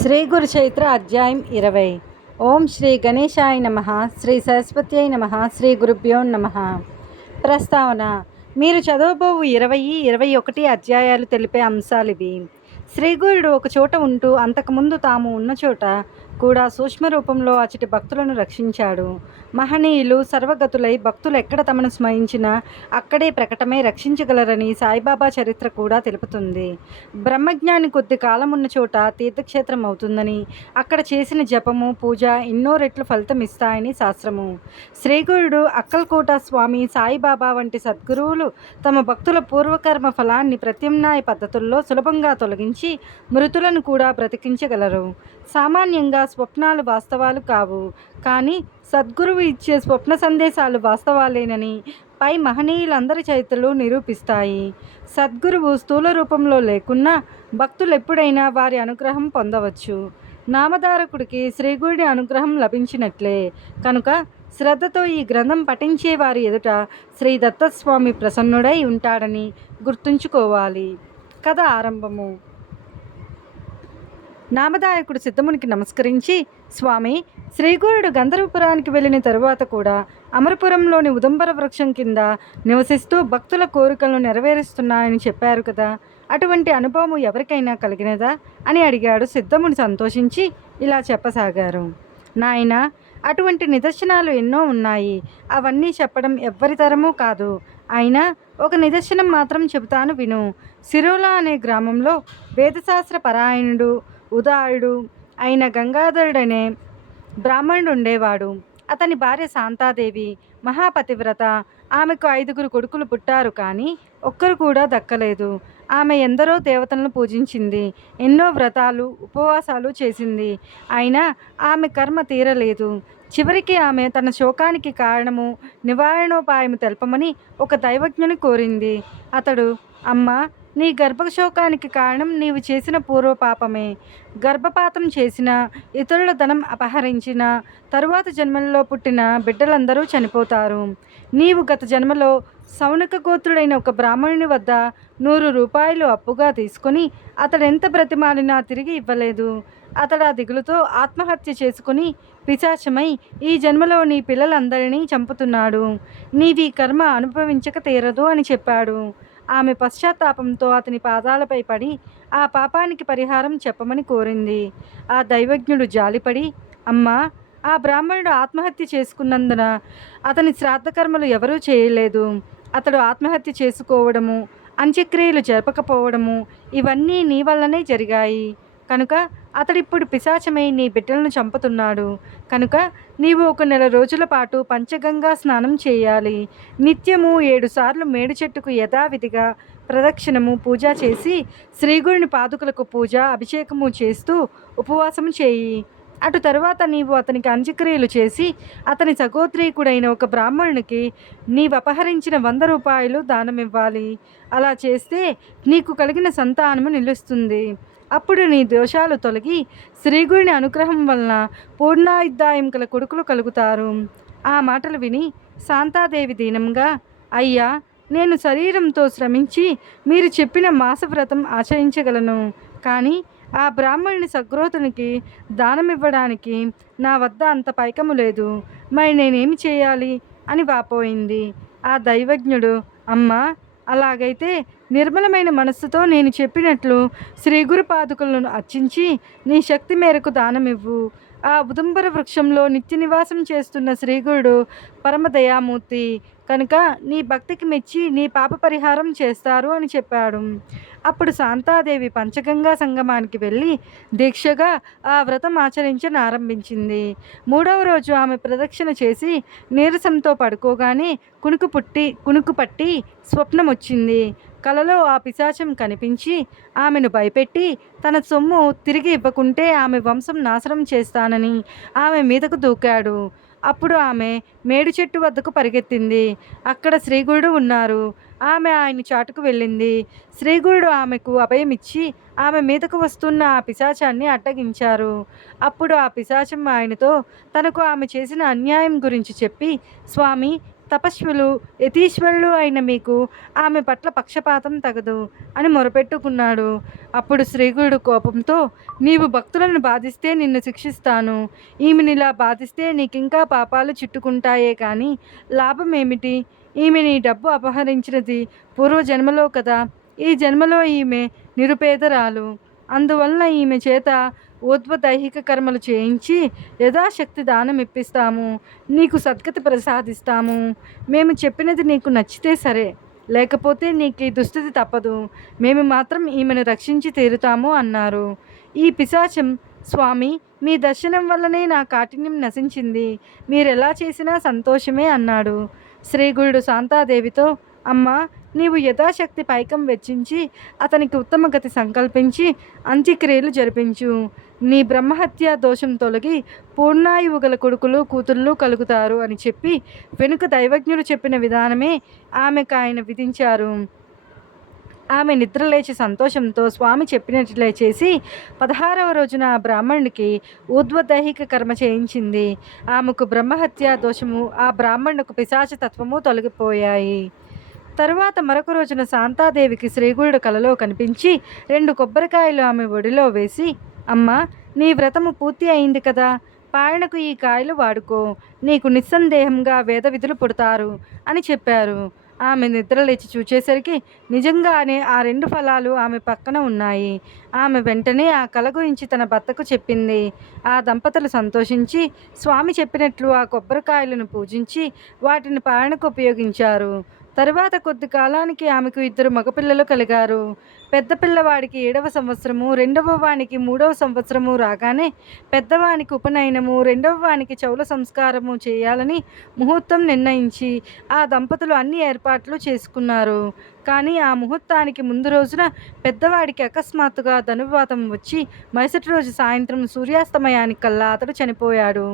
శ్రీ గురు చైత్ర అధ్యాయం ఇరవై. ఓం శ్రీ గణేశాయ నమ శ్రీ సరస్వతి అయి నమ శ్రీ గురుభ్యో నమ. ప్రస్తావన మీరు చదవబోవు ఇరవై ఇరవై ఒకటి అధ్యాయాలు తెలిపే అంశాలు ఇవి శ్రీగురుడు ఒక చోట ఉంటూ అంతకుముందు తాము ఉన్న చోట కూడా సూక్ష్మ రూపంలో అచటి భక్తులను రక్షించాడు. మహనీయులు సర్వగతులై భక్తులు ఎక్కడ తమను స్మరించినా అక్కడే ప్రకటమై రక్షించగలరని సాయిబాబా చరిత్ర కూడా తెలుపుతుంది. బ్రహ్మజ్ఞాని కొద్ది కాలమున్న చోట తీర్థక్షేత్రం అవుతుందని అక్కడ చేసిన జపము పూజ ఎన్నో రెట్లు ఫలితం ఇస్తాయని శాస్త్రము. శ్రీగురుడు అక్కల్కోట స్వామి సాయిబాబా వంటి సద్గురువులు తమ భక్తుల పూర్వకర్మ ఫలాన్ని ప్రత్యామ్నాయ పద్ధతుల్లో సులభంగా తొలగించి మృతులను కూడా బ్రతికించగలరు. సామాన్యంగా స్వప్నాలు వాస్తవాలు కావు. కానీ సద్గురువు ఇచ్చే స్వప్న సందేశాలు వాస్తవాలేనని పై మహనీయులందరి చరిత్రలు నిరూపిస్తాయి. సద్గురువు స్థూల రూపంలో లేకున్నా భక్తులు ఎప్పుడైనా వారి అనుగ్రహం పొందవచ్చు. నామధారకుడికి శ్రీగురుడి అనుగ్రహం లభించినట్లే. కనుక శ్రద్ధతో ఈ గ్రంథం పఠించే వారి ఎదుట శ్రీ దత్తస్వామి ప్రసన్నుడై ఉంటాడని గుర్తుంచుకోవాలి. కథ ఆరంభము. నామదాయకుడు సిద్ధమునికి నమస్కరించి స్వామి శ్రీగురుడు గంధర్వపురానికి వెళ్ళిన తరువాత కూడా అమరపురంలోని ఉదంబర వృక్షం కింద నివసిస్తూ భక్తుల కోరికలను నెరవేరుస్తున్నాయని చెప్పారు కదా. అటువంటి అనుభవం ఎవరికైనా కలిగినదా? అని అడిగాడు సిద్ధముని సంతోషించి ఇలా చెప్పసాగారు. నాయన అటువంటి నిదర్శనాలు ఎన్నో ఉన్నాయి. అవన్నీ చెప్పడం ఎవ్వరి తరమూ కాదు. అయినా ఒక నిదర్శనం మాత్రం చెబుతాను విను. సిరోలా అనే గ్రామంలో వేదశాస్త్ర పరాయణుడు ఉదాయుడు అయిన గంగాధరుడనే బ్రాహ్మణుడు ఉండేవాడు. అతని భార్య శాంతాదేవి మహాపతివ్రత. ఆమెకు ఐదుగురు కొడుకులు పుట్టారు కానీ ఒక్కరు కూడా దక్కలేదు. ఆమె ఎందరో దేవతలను పూజించింది. ఎన్నో వ్రతాలు ఉపవాసాలు చేసింది. అయినా ఆమె కర్మ తీరలేదు. చివరికి ఆమె తన శోకానికి కారణము నివారణోపాయము తెలపమని ఒక దైవజ్ఞుని కోరింది. అతడు అమ్మ నీ గర్భశోకానికి కారణం నీవు చేసిన పూర్వపాపమే. గర్భపాతం చేసిన ఇతరుల ధనం అపహరించిన తరువాత జన్మల్లో పుట్టిన బిడ్డలందరూ చనిపోతారు. నీవు గత జన్మలో సౌనక గోత్రుడైన ఒక బ్రాహ్మణుని వద్ద నూరు రూపాయలు అప్పుగా తీసుకొని అతడెంత బ్రతిమాలినా తిరిగి ఇవ్వలేదు. అతడు ఆ దిగులుతో ఆత్మహత్య చేసుకుని పిశాచమై ఈ జన్మలో నీ పిల్లలందరినీ చంపుతున్నాడు. నీవి కర్మ అనుభవించక తీరదు అని చెప్పాడు. ఆమె పశ్చాత్తాపంతో అతని పాదాలపై పడి ఆ పాపానికి పరిహారం చెప్పమని కోరింది. ఆ దైవజ్ఞుడు జాలిపడి అమ్మా ఆ బ్రాహ్మణుడు ఆత్మహత్య చేసుకున్నందున అతని శ్రాద్ధకర్మలు ఎవరూ చేయలేదు. అతడు ఆత్మహత్య చేసుకోవడము అంత్యక్రియలు జరపకపోవడము ఇవన్నీ నీ వల్లనే జరిగాయి. కనుక అతడిప్పుడు పిశాచమై నీ బిడ్డలను చంపుతున్నాడు. కనుక నీవు ఒక నెల రోజుల పాటు పంచగంగా స్నానం చేయాలి. నిత్యము ఏడుసార్లు మేడు చెట్టుకు యథావిధిగా ప్రదక్షిణము పూజ చేసి శ్రీగురుని పాదుకలకు పూజ అభిషేకము చేస్తూ ఉపవాసం చేయి. అటు తరువాత నీవు అతనికి అంత్యక్రియలు చేసి అతని సగోత్రీకుడైన ఒక బ్రాహ్మణునికి నీవు అపహరించిన వంద రూపాయలు దానమివ్వాలి. అలా చేస్తే నీకు కలిగిన సంతానము నిలుస్తుంది. అప్పుడు నీ దోషాలు తొలగి శ్రీగుడిని అనుగ్రహం వలన పూర్ణాయుద్ధాయం గల కొడుకులు కలుగుతారు. ఆ మాటలు విని శాంతాదేవి దీనంగా అయ్యా నేను శరీరంతో శ్రమించి మీరు చెప్పిన మాసవ్రతం ఆచరించగలను. కానీ ఆ బ్రాహ్మణుని సగ్రోతునికి దానమివ్వడానికి నా వద్ద అంత పైకము లేదు. మరి నేనేమి చేయాలి? అని వాపోయింది. ఆ దైవజ్ఞుడు అమ్మా అలాగైతే నిర్మలమైన మనస్సుతో నేను చెప్పినట్లు శ్రీ గురు అర్చించి నీ శక్తి మేరకు దానమివ్వు. ఆ ఉదంబర వృక్షంలో నిత్య నివాసం చేస్తున్న శ్రీగురుడు పరమదయామూర్తి. కనుక నీ భక్తికి మెచ్చి నీ పాప పరిహారం చేస్తారు అని చెప్పాడు. అప్పుడు శాంతాదేవి పంచగంగా సంగమానికి వెళ్ళి దీక్షగా ఆ వ్రతం ఆచరించని ఆరంభించింది మూడవ రోజు ఆమె ప్రదక్షిణ చేసి నీరసంతో పడుకోగానే కునుకు పుట్టి కునుకు పట్టి స్వప్నం వచ్చింది కలలో ఆ పిశాచం కనిపించి ఆమెను భయపెట్టి తన సొమ్ము తిరిగి ఇవ్వకుంటే ఆమె వంశం నాశనం చేస్తానని ఆమె మీదకు దూకాడు. అప్పుడు ఆమె మేడు చెట్టు వద్దకు పరిగెత్తింది. అక్కడ శ్రీగురుడు ఉన్నారు. ఆమె ఆయన చాటుకు వెళ్ళింది. శ్రీగురుడు ఆమెకు అభయమిచ్చి ఆమె మీదకు వస్తున్న ఆ పిశాచాన్ని అడ్డగించారు. అప్పుడు ఆ పిశాచం ఆయనతో తనకు ఆమె చేసిన అన్యాయం గురించి చెప్పి స్వామి తపస్వులు యతీశ్వరులు అయిన మీకు ఆమె పట్ల పక్షపాతం తగదు అని మొరపెట్టుకున్నాడు. అప్పుడు శ్రీకుడు కోపంతో నీవు భక్తులను బాధిస్తే నిన్ను శిక్షిస్తాను. ఈమెనిలా బాధిస్తే నీకింకా పాపాలు చుట్టుకుంటాయే కానీ లాభం ఏమిటి ఈమె నీ డబ్బు అపహరించినది పూర్వజన్మలో కదా. ఈ జన్మలో ఈమె నిరుపేదరాలు. అందువలన ఈమె చేత ఊర్ధ్వదైహిక కర్మలు చేయించి యథాశక్తి దానం ఇప్పిస్తాము. నీకు సద్గతి ప్రసాదిస్తాము. మేము చెప్పినది నీకు నచ్చితే సరే. లేకపోతే నీకు ఈ దుస్థితి తప్పదు. మేము మాత్రం ఈమెను రక్షించి తీరుతాము అన్నారు. ఈ పిశాచం స్వామి మీ దర్శనం వల్లనే నా కాఠిన్యం నశించింది. మీరెలా చేసినా సంతోషమే అన్నాడు. శ్రీగురుడు శాంతాదేవితో అమ్మ నీవు యథాశక్తి పైకం వెచ్చించి అతనికి ఉత్తమ గతి సంకల్పించి అంత్యక్రియలు జరిపించు. నీ బ్రహ్మహత్య దోషం తొలగి పూర్ణాయువు గల కొడుకులు కూతుళ్ళు కలుగుతారు అని చెప్పి వెనుక దైవజ్ఞుడు చెప్పిన విధానమే ఆమెకు ఆయన విధించారు. ఆమె నిద్రలేచి సంతోషంతో స్వామి చెప్పినట్లే చేసి పదహారవ రోజున ఆ బ్రాహ్మణుడికి ఊర్ధ్వదైహిక కర్మ చేయించింది. ఆమెకు బ్రహ్మహత్య దోషము ఆ బ్రాహ్మణుకు పిశాచతత్వము తొలగిపోయాయి. తరువాత మరొక రోజున శాంతాదేవికి శ్రీగురుడు కలలో కనిపించి రెండు కొబ్బరికాయలు ఆమె ఒడిలో వేసి అమ్మ నీ వ్రతము పూర్తి అయింది కదా పాయనకు ఈ కాయలు వాడుకో నీకు నిస్సందేహంగా వేద విధులు పుడతారు అని చెప్పారు. ఆమె నిద్రలేచి చూచేసరికి నిజంగానే ఆ రెండు ఫలాలు ఆమె పక్కన ఉన్నాయి. ఆమె వెంటనే ఆ కళ గురించి తన భర్తకు చెప్పింది. ఆ దంపతులు సంతోషించి స్వామి చెప్పినట్లు ఆ కొబ్బరికాయలను పూజించి వాటిని పాలనకు ఉపయోగించారు. తరువాత కొద్ది కాలానికి ఆమెకు ఇద్దరు మగపిల్లలు కలిగారు. పెద్ద పిల్లవాడికి ఏడవ సంవత్సరము రెండవ వానికి మూడవ సంవత్సరము రాగానే పెద్దవానికి ఉపనయనము రెండవ వానికి చౌల సంస్కారము చేయాలని ముహూర్తం నిర్ణయించి ఆ దంపతులు అన్ని ఏర్పాట్లు చేసుకున్నారు. కానీ ఆ ముహూర్తానికి ముందు రోజున పెద్దవాడికి అకస్మాత్తుగా ధనుర్వాతం వచ్చి మరుసటి రోజు సాయంత్రం సూర్యాస్తమయానికి కల్లా అతడు చనిపోయాడు.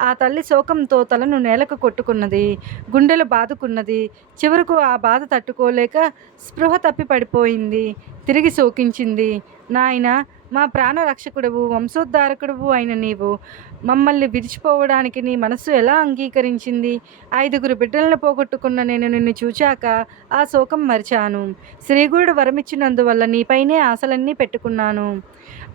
ఆ తల్లి శోకంతో తలను నేలకు కొట్టుకున్నది గుండెలు బాదుకున్నది. చివరకు ఆ బాధ తట్టుకోలేక స్పృహ తప్పి పడిపోయింది. తిరిగి శోకించింది. నాయన మా ప్రాణరక్షకుడువు వంశోద్ధారకుడువు అయిన నీవు. మమ్మల్ని విడిచిపోవడానికి నీ మనస్సు ఎలా అంగీకరించింది? ఐదుగురు బిడ్డలను పోగొట్టుకున్న నేను నిన్ను చూచాక ఆ శోకం మరిచాను. శ్రీగురుడు వరమిచ్చినందువల్ల నీపైనే ఆశలన్నీ పెట్టుకున్నాను.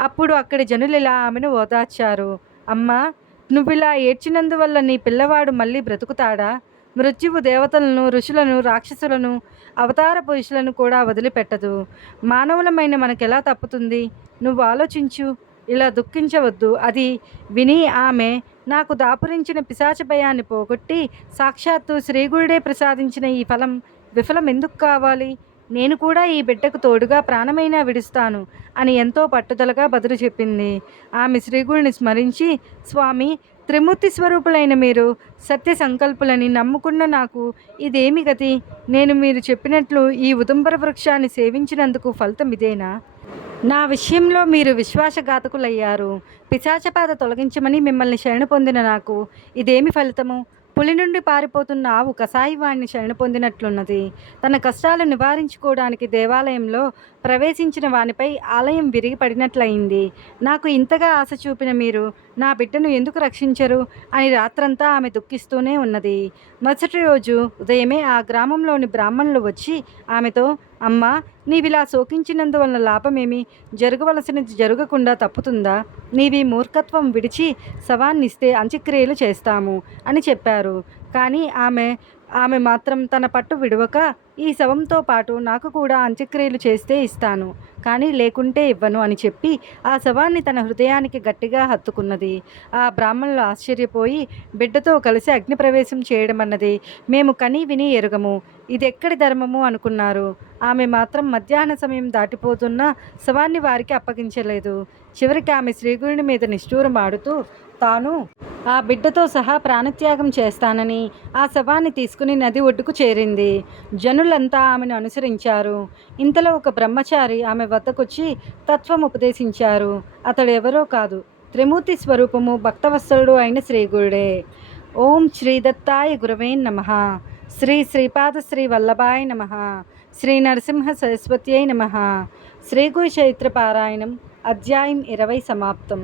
అప్పుడు అక్కడి జనులు ఇలా ఆమెను ఓదార్చారు. అమ్మా నువ్విలా ఏడ్చినందువల్ల నీ పిల్లవాడు మళ్ళీ బ్రతుకుతాడా? మృత్యువు దేవతలను ఋషులను రాక్షసులను అవతార పురుషులను కూడా వదిలిపెట్టదు. మానవులమైన మనకెలా తప్పుతుంది? నువ్వు ఆలోచించు. ఇలా దుఃఖించవద్దు. అది విని ఆమె నాకు దాపురించిన పిశాచ భయాన్ని పోగొట్టి సాక్షాత్తు శ్రీగురుడే ప్రసాదించిన ఈ ఫలం. విఫలం ఎందుకు కావాలి? నేను కూడా ఈ బిడ్డకు తోడుగా ప్రాణమైనా విడుస్తాను అని ఎంతో పట్టుదలగా బదులు చెప్పింది. ఆమె శ్రీగుడిని స్మరించి స్వామి త్రిమూర్తి స్వరూపులైన మీరు సత్య సంకల్పులని నమ్ముకున్న నాకు ఇదేమి గతి? నేను మీరు చెప్పినట్లు ఈ ఉదంబర వృక్షాన్ని సేవించినందుకు ఫలితం ఇదేనా? నా విషయంలో మీరు విశ్వాసఘాతకులయ్యారు. పిశాచపాద తొలగించమని మిమ్మల్ని శరణ పొందిన నాకు ఇదేమి ఫలితము? పులి నుండి పారిపోతున్న ఆవు కసాయి వాణ్ణి శరణ పొందినట్లున్నది. తన కష్టాలు నివారించుకోవడానికి దేవాలయంలో ప్రవేశించిన వానిపై ఆలయం విరిగి పడినట్లయింది నాకు ఇంతగా ఆశ చూపిన మీరు నా బిడ్డను ఎందుకు రక్షించరు? అని రాత్రంతా ఆమె దుఃఖిస్తూనే ఉన్నది. మరుసటి రోజు ఉదయమే ఆ గ్రామంలోని బ్రాహ్మణులు వచ్చి ఆమెతో అమ్మ నీవిలా శోకించినందువలన లాభమేమి? జరగవలసినది జరగకుండా తప్పుతుందా? నీవి మూర్ఖత్వం విడిచి శవాన్నిస్తే అంత్యక్రియలు చేస్తాము అని చెప్పారు. కానీ ఆమె ఆమె మాత్రం తన పట్టు విడవక ఈ శవంతో పాటు నాకు కూడా అంత్యక్రియలు చేస్తే ఇస్తాను. కానీ లేకుంటే ఇవ్వను అని చెప్పి ఆ శవాన్ని తన హృదయానికి గట్టిగా హత్తుకున్నది. ఆ బ్రాహ్మణులు ఆశ్చర్యపోయి బిడ్డతో కలిసి అగ్నిప్రవేశం చేయడం అన్నది మేము కని విని ఎరుగము. ఇది ఎక్కడి ధర్మము అనుకున్నారు? ఆమె మాత్రం మధ్యాహ్న సమయం దాటిపోతున్న శవాన్ని వారికి అప్పగించలేదు. చివరికి ఆమె శ్రీగురుని మీద నిష్ఠూరం ఆడుతూ తాను ఆ బిడ్డతో సహా ప్రాణత్యాగం చేస్తానని ఆ శవాన్ని తీసుకుని నది ఒడ్డుకు చేరింది. జనులంతా ఆమెను అనుసరించారు. ఇంతలో ఒక బ్రహ్మచారి ఆమె వద్దకొచ్చి తత్వం ఉపదేశించారు. అతడు ఎవరో కాదు త్రిమూర్తి స్వరూపము భక్తవత్సలుడు అయిన శ్రీగురుడే. ఓం శ్రీ దత్తాయ గురవే నమ. శ్రీ శ్రీపాద శ్రీ వల్లభాయ నమ. శ్రీ నరసింహ సరస్వత్యై నమ. శ్రీ గురు చైత్ర పారాయణం అధ్యాయం ఇరవై సమాప్తం.